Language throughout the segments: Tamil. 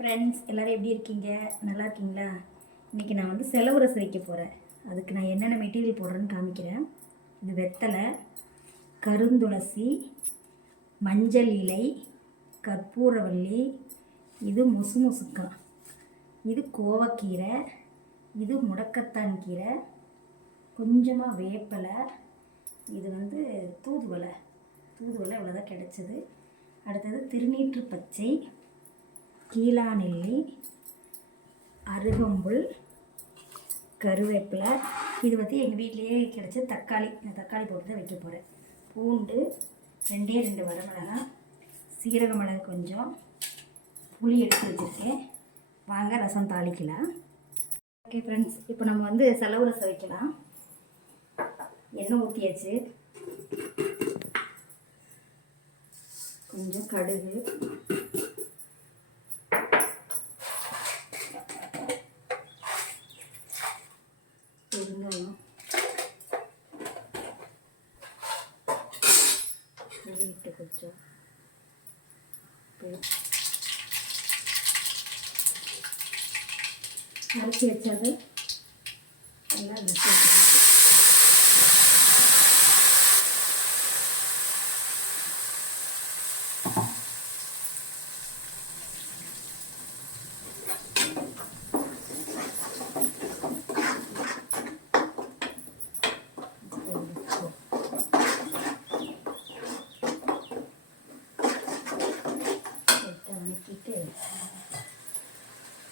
ஃப்ரெண்ட்ஸ் எல்லோரும் எப்படி இருக்கீங்க? நல்லா இருக்கீங்களா? இன்றைக்கி நான் வந்து செலவு ரசம் வைக்க போகிறேன் அதுக்கு நான் என்னென்ன மெட்டீரியல் போடுறேன்னு காமிக்கிறேன். இது வெத்தலை கருந்துளசி மஞ்சள் இலை கற்பூரவள்ளி இது முசு முசுக்காய் இது கோவக்கீரை இது முடக்கத்தான் கீரை கொஞ்சமாக வேப்பலை இது வந்து தூதுவலை தூதுவலை இவ்வளோதான் கிடச்சிது. அடுத்தது திருநீற்று பச்சை. கீழாநெல்லி அருகம்புல் கருவேப்பிலை. இது வந்து எங்கள் வீட்லேயே கிடச்ச தக்காளி. நான் தக்காளி போட்டு தான் வைக்க போகிறேன் பூண்டு ரெண்டே ரெண்டு வரமிளகா சீரக மிளகு கொஞ்சம் புளி எடுத்து வச்சுருக்கேன். வாங்க ரசம் தாளிக்கலாம். ஓகே ஃப்ரெண்ட்ஸ் இப்போ நம்ம வந்து செலவு ரசம் வைக்கலாம். எண்ணெய் ஊற்றியாச்சு கொஞ்சம் கடுகு. ഇട്ട് കുച്ചു അരച്ച് വെച്ചത് എല്ലാം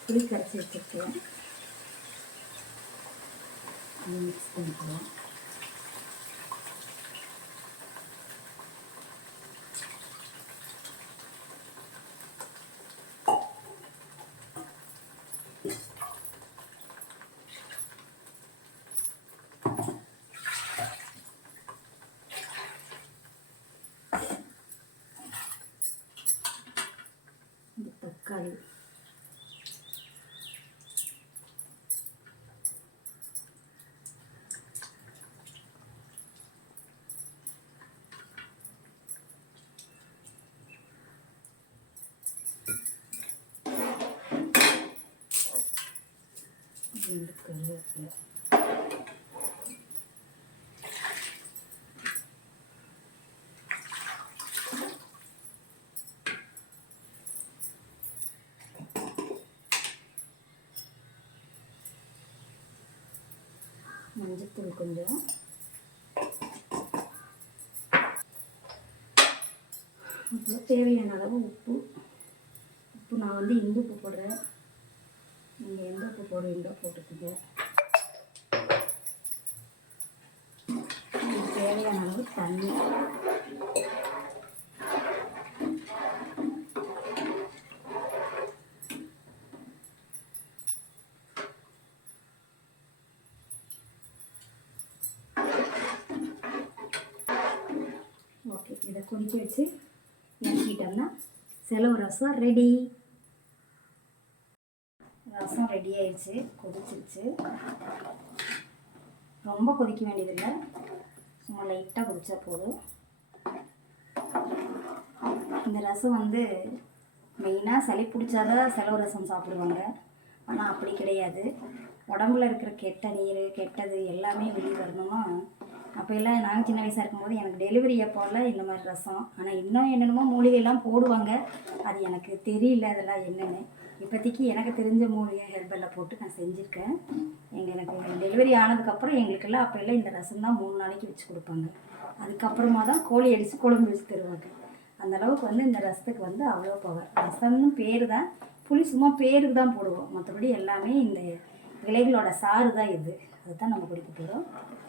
புளி கரைச்சி வச்சுருக்கேன் அதை மிக்ஸ் பண்ணிக்கலாம் இந்த தக்காளி ரெண்டு கருவேப்பிலை மஞ்சத்தூள் கொஞ்சம். அப்புறம் தேவையான அளவு உப்பு. உப்பு நான் வந்து இந்து உப்பு போடுறேன். நீங்கள் எந்த உப்பு போடுவீங்களோ போட்டுக்கோங்க இதுக்கு தேவையான அளவு தண்ணி ஓகே இதை கொதிக்க வச்சு இறக்கிட்டோம்னா செலவு ரசம் ரெடி ரசம் ரெடி ஆயிடுச்சு கொதிச்சிருச்சு. ரொம்ப கொதிக்க வேண்டியதில்லை. சும்மா லைட்டாக கொதிச்சா போதும். இந்த ரசம் வந்து மெயினாக சளி பிடிச்சாதான் செலவு ரசம் சாப்பிடுவாங்க. ஆனால் அப்படி கிடையாது. உடம்புல இருக்கிற கெட்ட நீர் கெட்டது எல்லாமே வெளியே வரணுமா? அப்போ எல்லாம் நாங்கள் சின்ன வயசாக இருக்கும்போது எனக்கு டெலிவரி அப்போல்லாம் இந்த மாதிரி ரசம். ஆனால் இன்னும் என்னென்னமோ மூலிகையெல்லாம் போடுவாங்க. அது எனக்கு தெரியல அதெல்லாம் என்னென்னு. இப்போதைக்கு எனக்கு தெரிஞ்ச மூலிகை ஹெர்பலில் போட்டு நான் செஞ்சுருக்கேன். எங்கள் எனக்கு டெலிவரி ஆனதுக்கப்புறம் எங்களுக்கெல்லாம் அப்போ எல்லாம் இந்த ரசம் தான் மூணு நாளைக்கு வச்சு கொடுப்பாங்க. அதுக்கப்புறமா தான் கோழி அடித்து குழம்பு வச்சு தருவாங்க. அந்த அளவுக்கு வந்து இந்த ரசத்துக்கு வந்து அவ்வளோ பவர் ரசம்னு பேர் தான் புளி சும்மா பேருக்கு தான் போடுவோம். மற்றபடி எல்லாமே இந்த இலைகளோட சாறு தான் இது. அதுதான் நம்ம குடிக்க போகிறோம்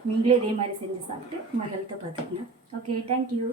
நீங்களே இதே மாதிரி செஞ்சு சாப்பிட்டு உங்கள் ஹெல்த்தை பார்த்துக்கணும் ஓகே தேங்க்யூ